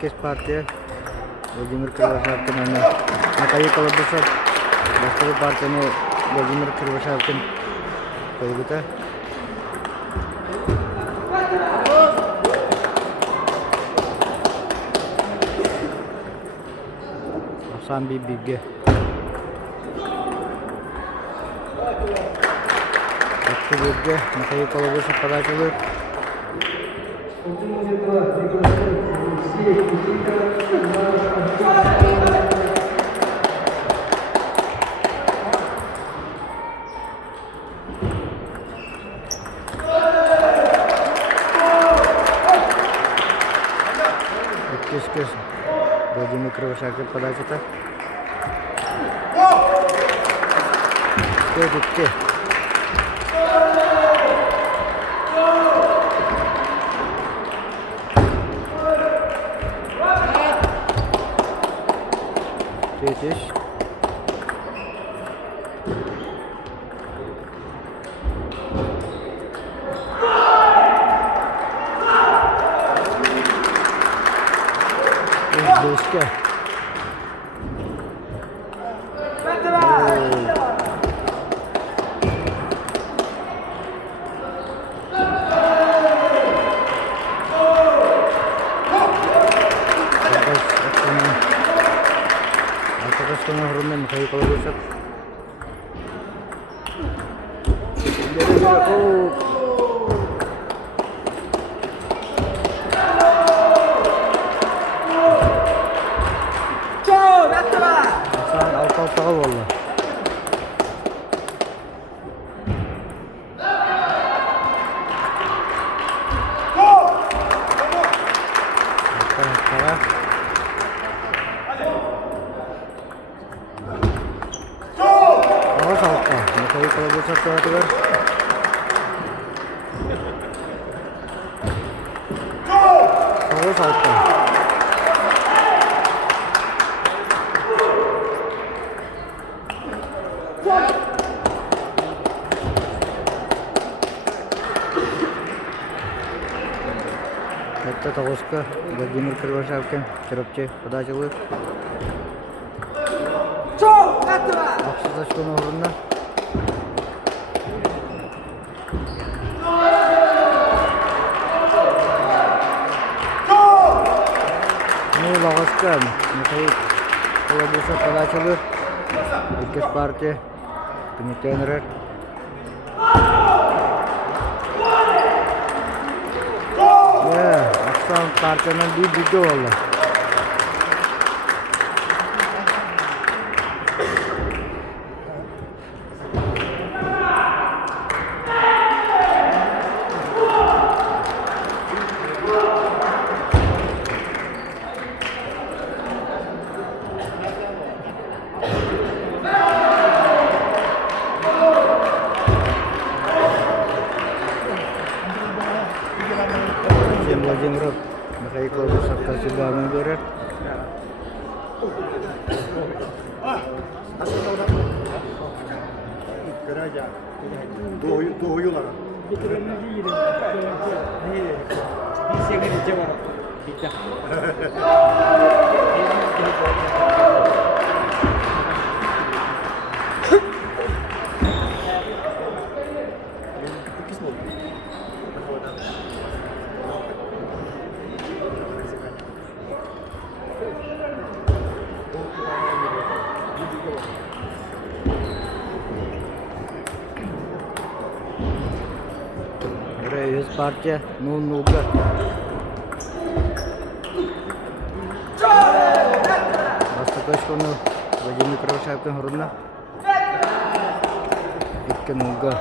Kes partiya Vladimir Krivoshavkin ana naqayi qolibsa boshqa bir partiyani Vladimir Krivoshavkin qo'yibdi. Hasan Bibige Bibige naqayi qolibsa подача. Владимир Кривошапкин подача-то. Где? Третьиш. Близко. Setengah rundan kayak kalau besar. Asal tahu wallah. Kayak kalau besar tuh salta. Это Толска, Владимир Кривошапкин, Черепче, подача. Аксыз очконы орнына. Лаваскан, Михаил Колобуса подача. Кес партия, комитенер. Aksan partiyadan bir oldu. Vladimir Mikhail Kolosov kasih bangun berat. Doğuyorlar. Yüz parça nulga. Bastı konu Vladimir Kривошапкин hurna. İki nulga.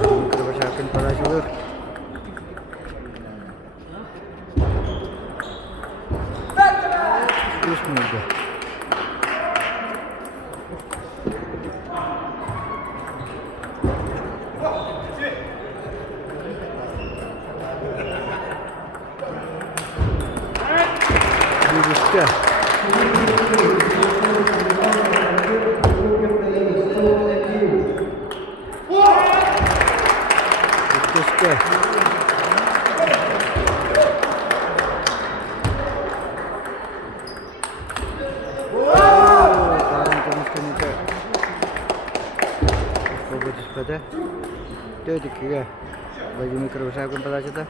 Vladimir Kривошапкин подача. Üç nulga. İşte. İşte. подача. 4-2'ye Vladimir Kırbaşak'ın подачада.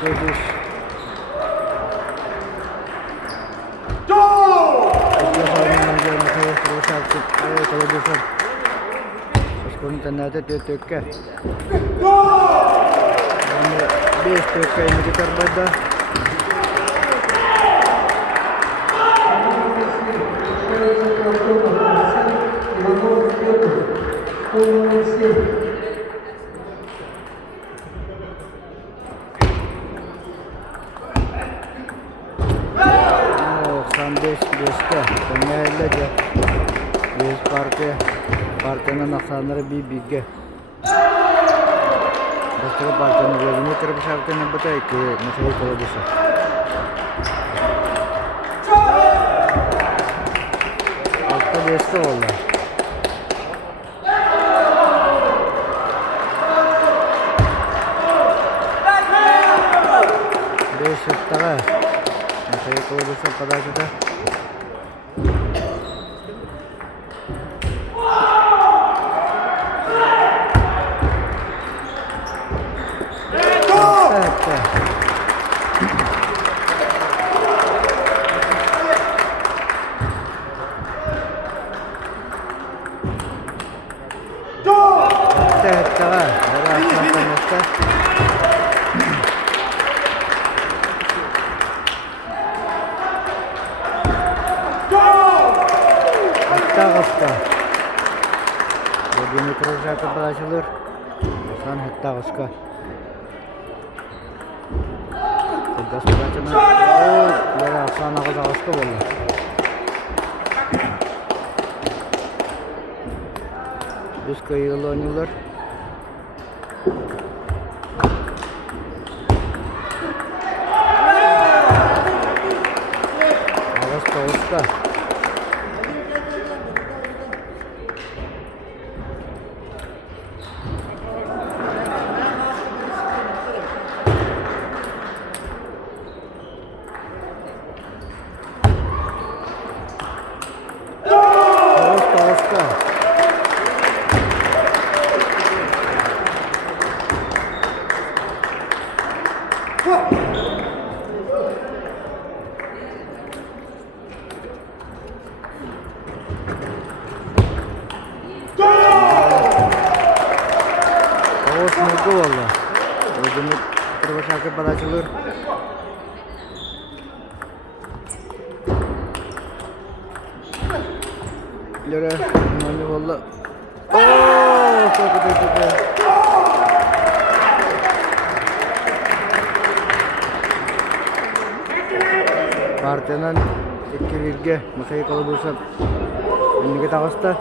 Ködüş. Mikail Kırbaşak'ın ayakkabı dursun. Sko'ni tanladi 4-4'ga. 5-4'ga endi ko'tarildi. Partiyanın aksanları bir. Başka partiyanın Vladimir Kırbaşak'ın nöbeti ki Mikhail Kolobusov. Altta 5'te oldu. Beşiktaş'a Mikhail Kolobusov подачада. Vladimir Kırbaşak'ın подачалар. Асан Хаттагыска. Кылгас подачаны. Бара Асан Хаттагыска болду. Үз кыйгылы ойнуйлар. Агыска. Gol oldu. Vladimir Kırbaşak'ın подачалар. Lere Mani valla. Çok kötü. Partiyadan 2-1'ge Mikhail Kolobusov önüne tağıstı.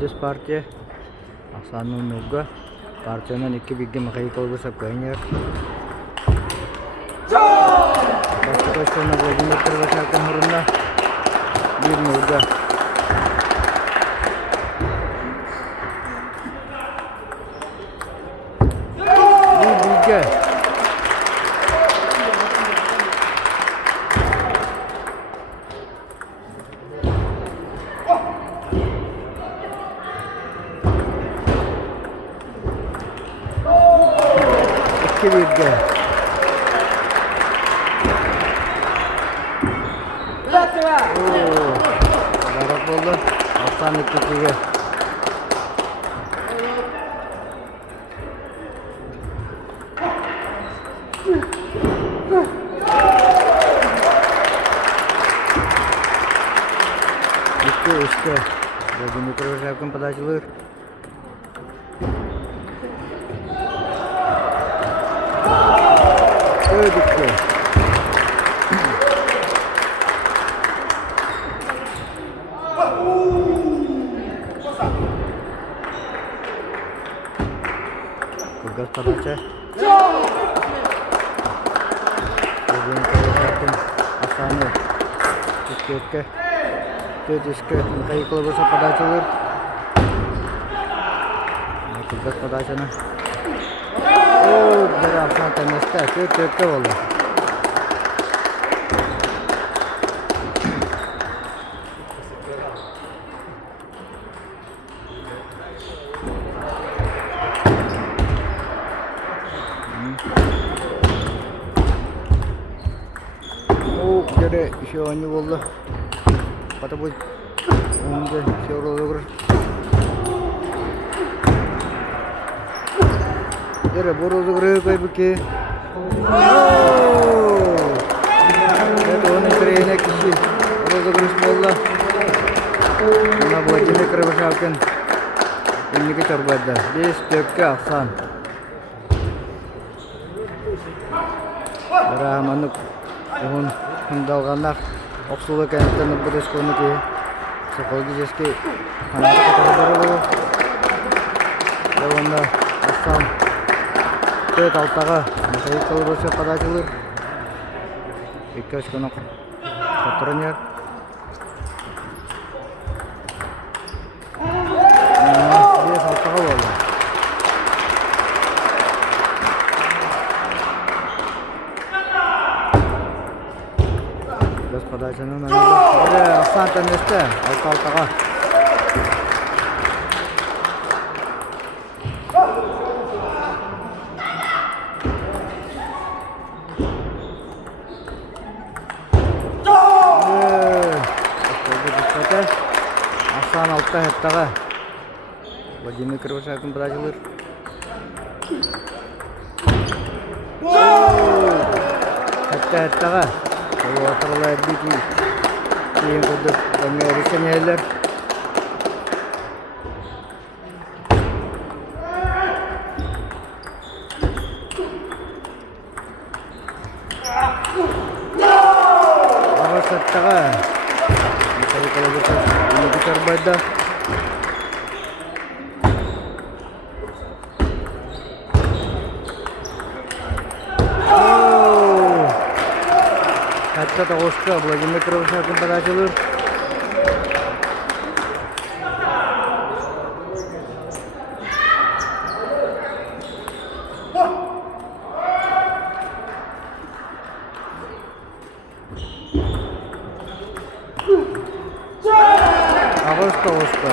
This partiya Asan'ın Nugga partiyadan 2-1'ge Mikhail Kolobusov oynuyor. Başka Vladimir Kırbaşak'ın hurunda 1 Nugga. 2 birge. Barak oldu. Hasan 2-2'ye. Üçte. Vladimir Krivoshavkin подачалар. Ödükte. Kırgız подача. Vladimir Krivoshavkin Hasan'ı. Üçte. Тетишка Михаил Колобусов подачалар. Kırgız подачаны. Бері Hasan temeste. Tete oldu. Jadi şey oyunu oldu. Pada bu önce şey olur. Jadi boru olur kayak begini. Itu orang kerana kecil. Boru olur sekolah. Mana buat jenis Krivoshavkin. Ini kita coba. 5-4 Hasan. Rahmanuk. Hindalganlar Oqsuva kentini birish ko'niki Soqolga jeski qanaqa qatorlari Davonda Hasan Tet altaga Mixail Kolobusov подачалар. 2 ochkoni qotiraner. Bes altaga bo'ldi. Подачаны Hasan temeste. Altaga. Hasan altaga. Vladimir Krivoshavkin подачалар. Hatta. Oturlar biki. Keyin qudib Amerikaneler. Hatta. Mixail Kolobusov ini diterbada. Hatta Toshka Vladimir Krivoshavkin подачалар. Toshka.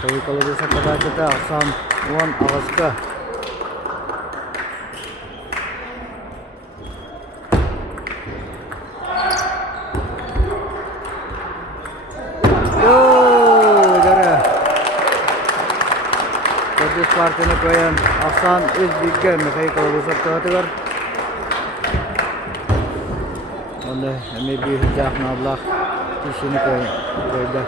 Tapi kalau bisa kita Hasan Wan Alaska. Yo, jara. Kudus partini koyan Hasan Özbek'e Mixail Kolobusov tağıtılar. Onda bir hicab nablah kişini koydu.